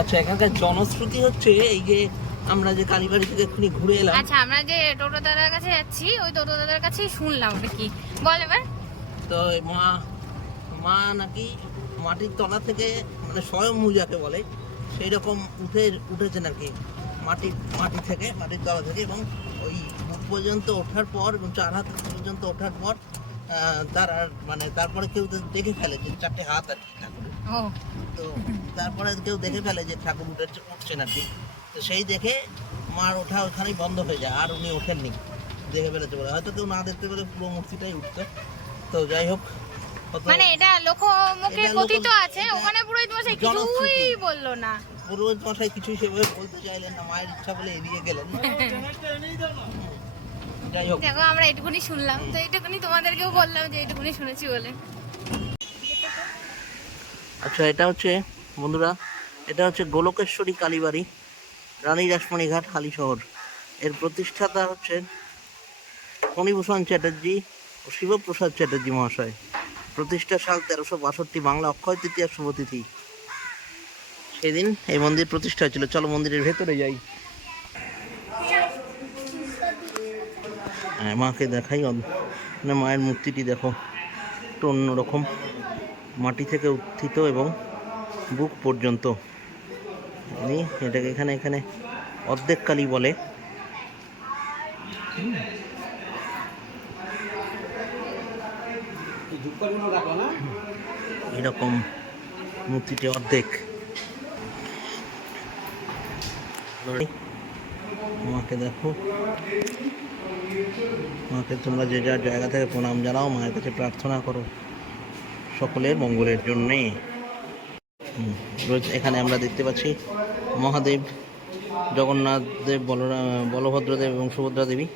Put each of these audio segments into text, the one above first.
আচ্ছা, এখানকার জনশ্রুতি হচ্ছে এই যে আমরা যে কালীবাড়ি থেকে এক্ষুনি ঘুরে এলাম। আচ্ছা, আমরা যে টোটো দাদার কাছে যাচ্ছি ওই টোটো দাদার কাছেই শুনলাম ওটা কি বল এবার। তো মা মা নাকি মাটির তলা থেকে, মানে স্বয়ং যাকে বলে সেই রকম উঠেছে নাকি মাটি থেকে, মাটির তলা থেকে, এবং ওই বুক পর্যন্ত ওঠার পর এবং 4 হাত পর্যন্ত ওঠার পর তার আর মানে তারপরে কেউ দেখে ফেলে যে 4টে হাত আর কি ঠাকুরের। ও তো তারপরে কেউ দেখে ফেলে যে ঠাকুর উঠছে নাকি। তো সেই দেখে মার ওঠা ওখানেই বন্ধ হয়ে যায়, আর উনি ওঠেননি, দেখে ফেলেছে বলে। হয়তো কেউ না দেখতে পেলে পুরো মূর্তিটাই উঠতো। তো যাই হোক, মানে এটা লোকমুখে কথিত আছে, ওখানে পুরোহিত মশাই কিছুই বললো না। পুরোহিত মশাই কিছুই সেভাবে বলতে চাইলেন না, মায়ের ইচ্ছা বলে এড়িয়ে গেলেন। যাই হোক, দেখো আমরা এটুকুনি শুনলাম, তো এইটুকুনি তোমাদেরকেও বললাম যে এইটুকুনি শুনেছি বলে। আচ্ছা, এটা হচ্ছে বন্ধুরা, এটা হচ্ছে গোলকেশ্বরী কালীবাড়ি, রানী রাসমণিঘাট, হালিশহর। এর প্রতিষ্ঠাতা হচ্ছেন ফণীভূষণ চ্যাটার্জি ও শিবপ্রসাদ চ্যাটার্জি মহাশয়। প্রতিষ্ঠা সাল 1362, বাংলা অক্ষয় তৃতীয়ার শুভতিথি। সেদিন এই মন্দির প্রতিষ্ঠা হয়েছিল। চলো মন্দিরের ভেতরে যাই। মাকে দেখাই, মানে মায়ের মূর্তিটি দেখো, একটু অন্যরকম, মাটি থেকে উত্থিত এবং বুক পর্যন্ত। এটাকে এখানে অর্ধেক কালী বলে। এরকম মূর্তিটি অর্ধেক। মাকে দেখো, মাকে তোমরা যে যার জায়গা থেকে প্রণাম জানাও, মায়ের কাছে প্রার্থনা করো সকলের মঙ্গলের জন্যে। এখানে আমরা দেখতে পাচ্ছি মহাদেব, জগন্নাথ দেব, বলভদ্রদেব এবং সুভদ্রা দেবী,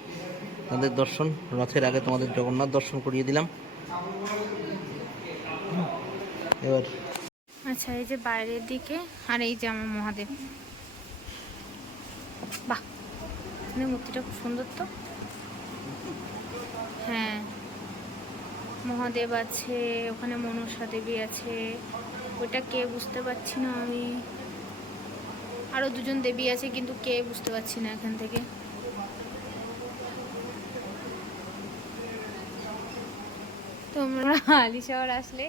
তাদের দর্শন। রথের আগে তোমাদের জগন্নাথ দর্শন করিয়ে দিলাম। এবার আচ্ছা, এই যে বাইরের দিকে, আর এই যে আমার মহাদেব। বাহ, মূর্তিটা খুব সুন্দর তো। হ্যাঁ, মহাদেব আছে ওখানে, মনসা দেবী আছে, ওইটা কে বুঝতে পারছি না আমি। আরো 2জন দেবী আছে, কিন্তু কে বুঝতে পারছি না এখান থেকে। তোমরা হালিশহর আসলে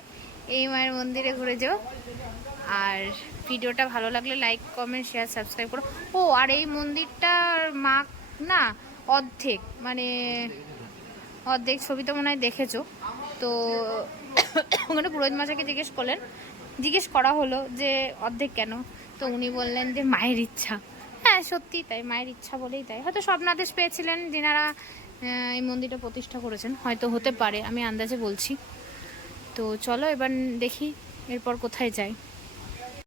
এই মায়ের মন্দিরে ঘুরে যাও। আর ভিডিওটা ভালো লাগলে লাইক, কমেন্ট, শেয়ার, সাবস্ক্রাইব করো। ও, আর এই মন্দিরটার মা না অর্ধেক, মানে অর্ধেক ছবি তো মনে হয় দেখেছো। তো ওখানে পুরোহিত মশাইকে জিজ্ঞেস করা হলো যে অর্ধেক কেন। তো উনি বললেন যে মায়ের ইচ্ছা। হ্যাঁ, সত্যি তাই, মায়ের ইচ্ছা বলেই তাই। হয়তো স্বপ্নাদেশ পেয়েছিলেন যিনারা এই মন্দিরটা প্রতিষ্ঠা করেছেন, হয়তো হতে পারে, আমি আন্দাজে বলছি। তো চলো এবার দেখি এরপর কোথায় যাই।